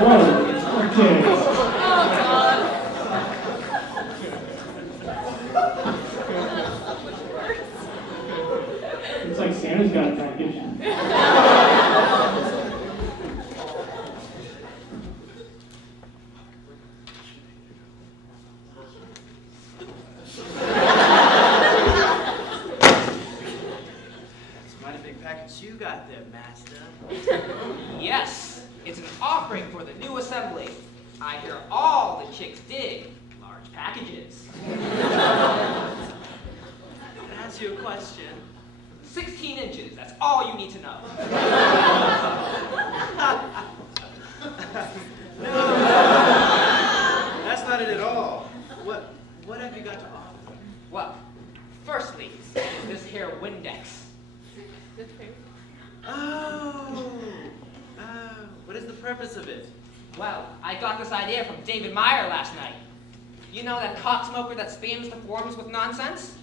Whoa, okay. Oh, God. It's like Santa's got a package. You got there, Master. Yes, it's an offering for the new assembly. I hear all the chicks dig large packages. Can I ask you a question? 16 inches, that's all you need to know. No, that's not it at all. What have you got to offer? Well, firstly, this here Windex. Oh, what is the purpose of it? Well, I got this idea from David Meyer last night. You know that cocksmoker that spams the forums with nonsense?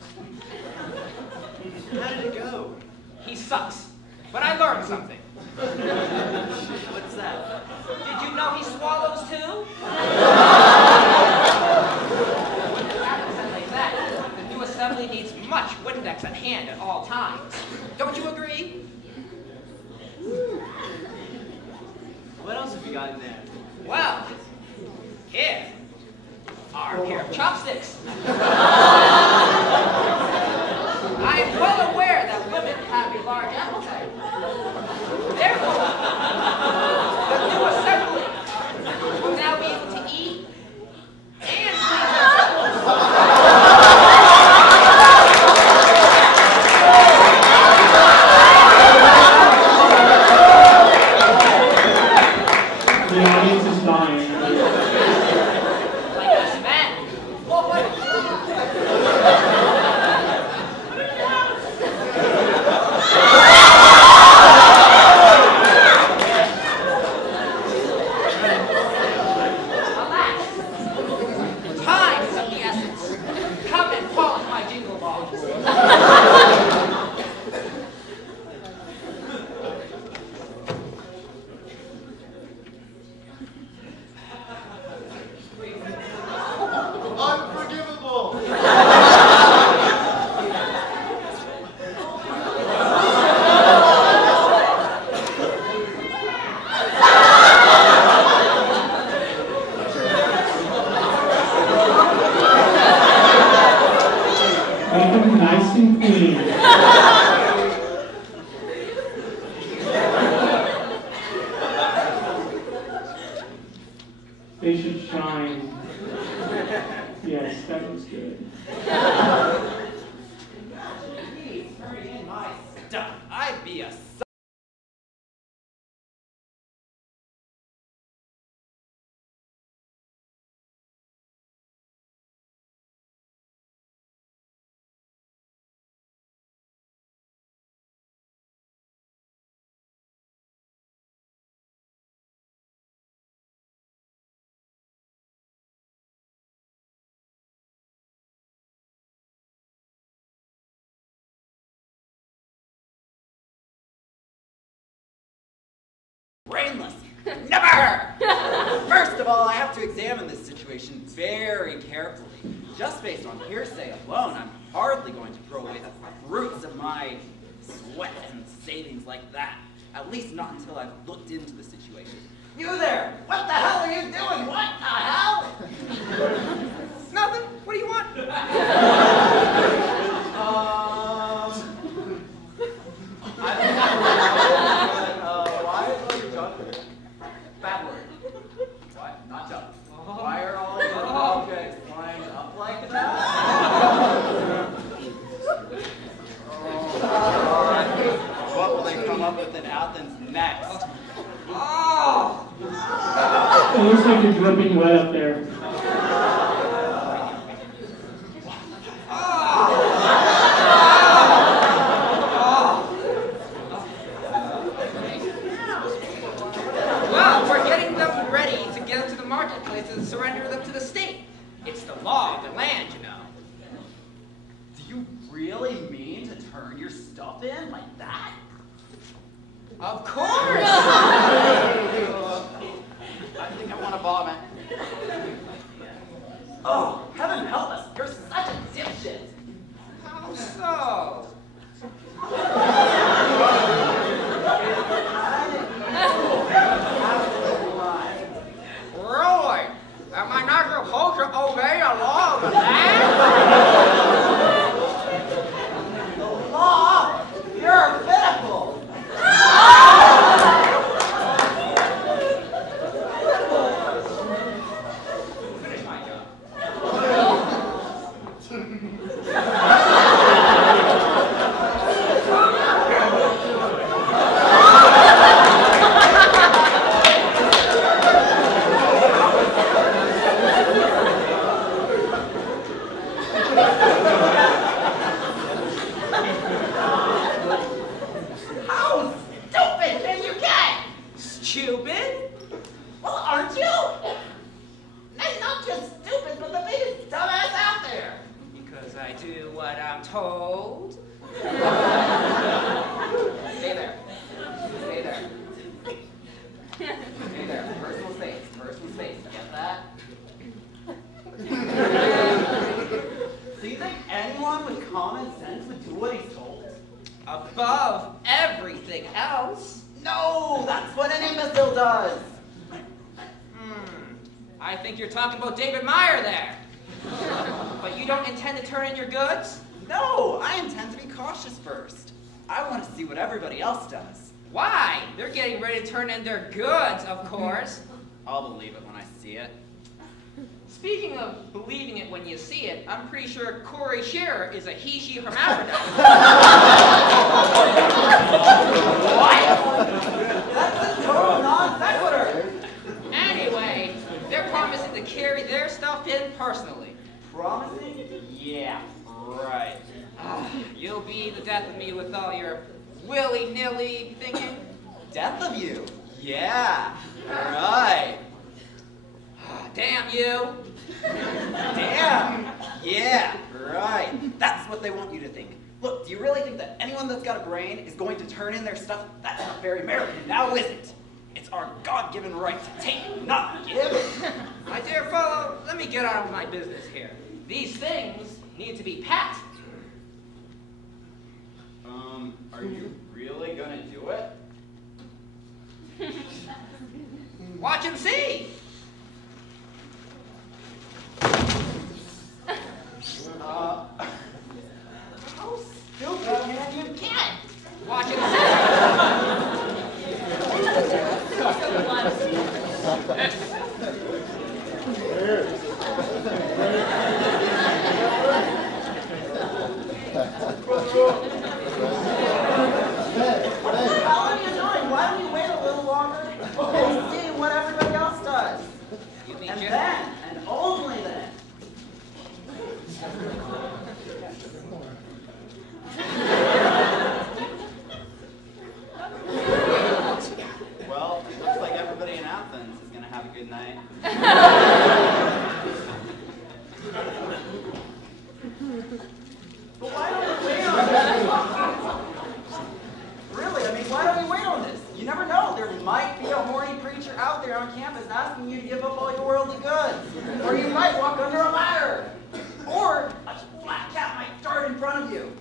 How did it go? He sucks. But I learned something. What's that? Did you know he swallows too? When it happens like that, the new assembly needs much Windex at hand at all times. Don't you agree? What else have you got in there? Well, here are a pair of chopsticks. I am well aware that women have a large appetite. Therefore, the new assembly will now be able to eat and clean themselves. The audience is dying. Like us men. Well, what? Alas, time is of the essence. Come and polish my jingle balls. Unforgivable! Make them nice and clean. They should shine. Yes, that was good. Please hurry in my stuff. I'd be a brainless. Never! First of all, I have to examine this situation very carefully. Just based on hearsay alone, I'm hardly going to throw away the fruits of my sweat and savings like that. At least not until I've looked into the situation. You there! What the hell are you doing? What the hell? nothing. What do you want? I don't know, but why is your junk? Bad word. Why? Not junk. Why are all your objects lined up like that? What will they come up with in Athens next? Oh! It looks like you're dripping wet up there. Well, we're getting them ready to get them to the marketplace and surrender them to the state. It's the law of the land, you know. Do you really mean to turn your stuff in like that? Of course! Stupid? Well, aren't you? Not just stupid, but the biggest dumbass out there. Because I do what I'm told. Stay there. Stay there. Stay there. Personal space. Personal space. Get that? Do you think anyone with common sense would do what he's told? Above everything else. No, that's what an imbecile does. I think you're talking about David Meyer there. But you don't intend to turn in your goods? No, I intend to be cautious first. I want to see what everybody else does. Why? They're getting ready to turn in their goods, of course. I'll believe it when I see it. Speaking of believing it when you see it, I'm pretty sure Corey Scherer is a he-she hermaphrodite. What? That's a total non sequitur. Anyway, they're promising to carry their stuff in personally. Promising? Yeah, right. You'll be the death of me with all your willy-nilly thinking. Death of you? Yeah, right. Damn you. Damn. Yeah, right. That's what they want you to think. Look, do you really think that anyone that's got a brain is going to turn in their stuff? That's not very American, now is it? It's our God-given right to take, not give. My dear fellow, let me get on with my business here. These things need to be packed. Are you really gonna do it? Watch and see. How stupid can you get? Watch and see. What the hell are you doing? Why don't you wait a little longer and see what everybody else does? You mean And Jim? then, and only then, Well, it looks like everybody in Athens is gonna have a good night. but why don't we wait on this? Really, I mean, why don't we wait on this? You never know. There might be a horny preacher out there on campus asking you to give up all your worldly goods. Or you might walk under a ladder. Or a black cat might dart in front of you.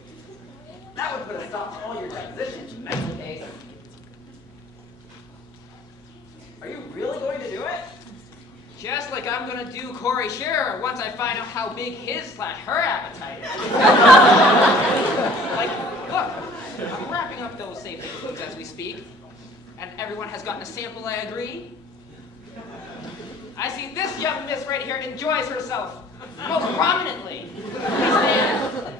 That would put a stop to all your depositions, mental case. Are you really going to do it? Just like I'm gonna do Corey Scherer once I find out how big his/her appetite is. Like, look, I'm wrapping up those safety foods as we speak, and everyone has gotten a sample, I agree. I see this young miss right here enjoys herself most prominently. Please stand.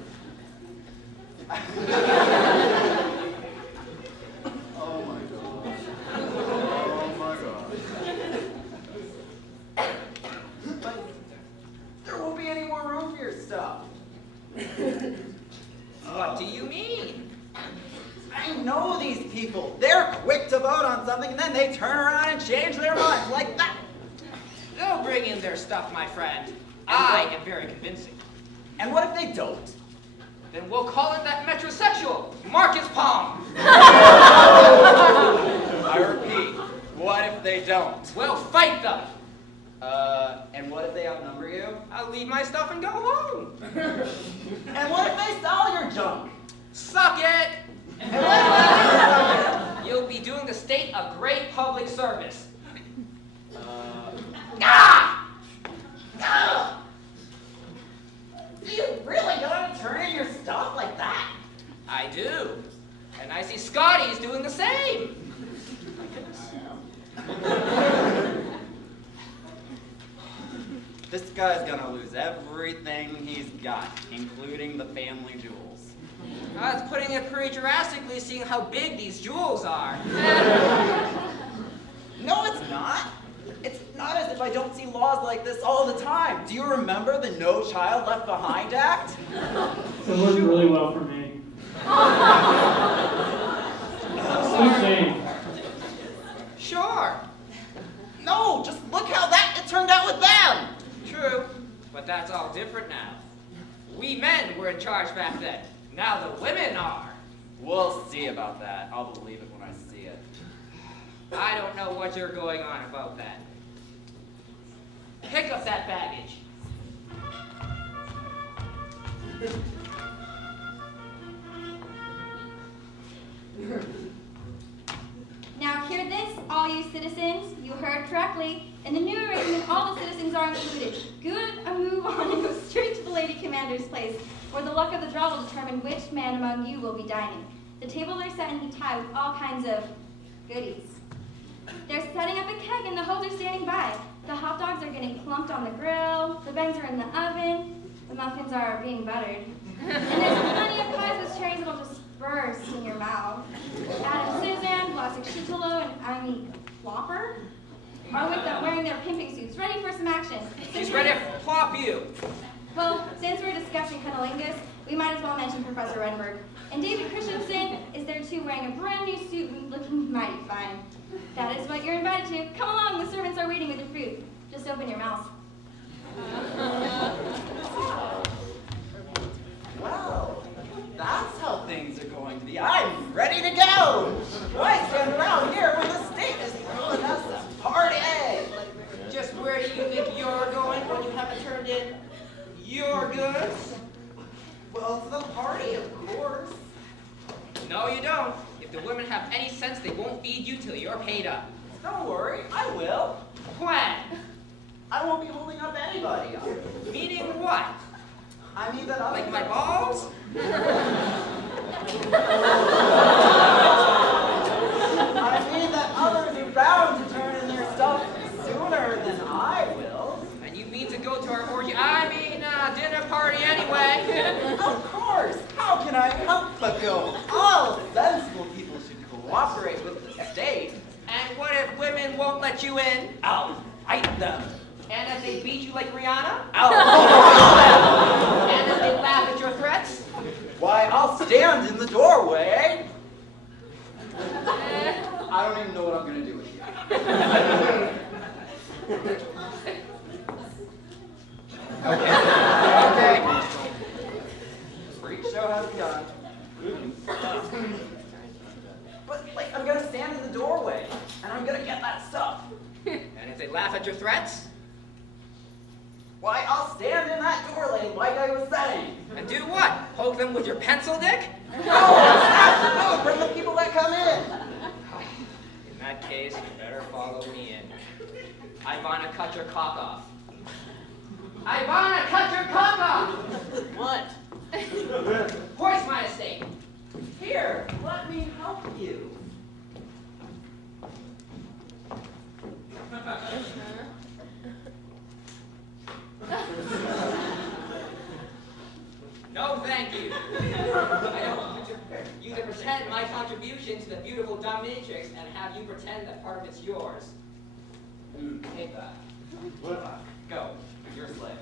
Oh my god. Oh my god. But there won't be any more room for your stuff. What do you mean? I know these people. They're quick to vote on something, and then they turn around and change their minds like that. They'll bring in their stuff, my friend. I am very convincing. And what if they don't? Then we'll call in that metrosexual, Marcus Palm. I repeat, what if they don't? We'll fight them. And what if they outnumber you? I'll leave my stuff and go home. And what if they sell your junk? Suck it. And what if they sell it? You'll be doing the state a great public service. Ah! Ah! Do you really gonna turn in your stuff like that? I do. And I see Scotty's doing the same. This guy's gonna lose everything he's got, including the family jewels. That's putting it pretty drastically, seeing how big these jewels are. No, it's not. It's not as if I don't see laws like this all the time. Do you remember the No Child Left Behind Act? It worked really well for me. Insane. Sure. No, just look how it turned out with them. True, but that's all different now. We men were in charge back then. Now the women are. We'll see about that. I'll believe it when I see it. I don't know what you're going on about that. Pick up that baggage. Now hear this, all you citizens. You heard correctly. In the new arrangement, all the citizens are included. Good, a move on and go straight to the lady commander's place, where the luck of the draw will determine which man among you will be dining. The tables are set in heaped high with all kinds of goodies. They're setting up a keg and the hoes are standing by. The hot dogs are getting plumped on the grill, the buns are in the oven, the muffins are being buttered. And there's plenty of pies with cherries that'll just burst in your mouth. Adam Suzanne, Vlasic Chitolo, and Amy Flopper are with them wearing their pimping suits, ready for some action. She's ready to plop you. Well, since we're discussing cunnilingus, we might as well mention Professor Redberg. And David Christensen is there too, wearing a brand new suit and looking mighty fine. That is what you're invited to. Come along, the servants are waiting with your food. Just open your mouth. Well, that's how things are going to be. I'm ready to go. Why stand around here when the state is throwing us a party? Just where do you think you're going when you haven't turned in your goods? Well, to the party, of course. No, you don't. If the women have any sense, they won't feed you till you're paid up. Don't worry, I will. When? I won't be holding up anybody. Meaning what? I mean that Like my balls? I mean that others are bound to turn in their stuff sooner than I will. And you mean to go to our orgy, dinner party anyway? Of course! How can I help but go? All sensible people should cooperate with the state. And what if women won't let you in? I'll fight them. And if they beat you like Rihanna? I'll kill them. And if they laugh at your threats? Why, I'll stand in the doorway. I don't even know what I'm going to do with you. Okay. Freak show has begun. But, I'm going to stand in the doorway, and I'm going to get that stuff. And if they laugh at your threats? Why, I'll stand in that doorway like I was saying. And do what? Poke them with your pencil, Dick? No, snatch the food from the people that come in. In that case, you better follow me in. I want to cut your cock off. I want to cut your cock off! What? Hoist my estate. Here, let me help you. No, thank you. I don't want you to pretend my contribution to the beautiful dominatrix and have you pretend that part of it's yours. Take that. Go. You're a slave.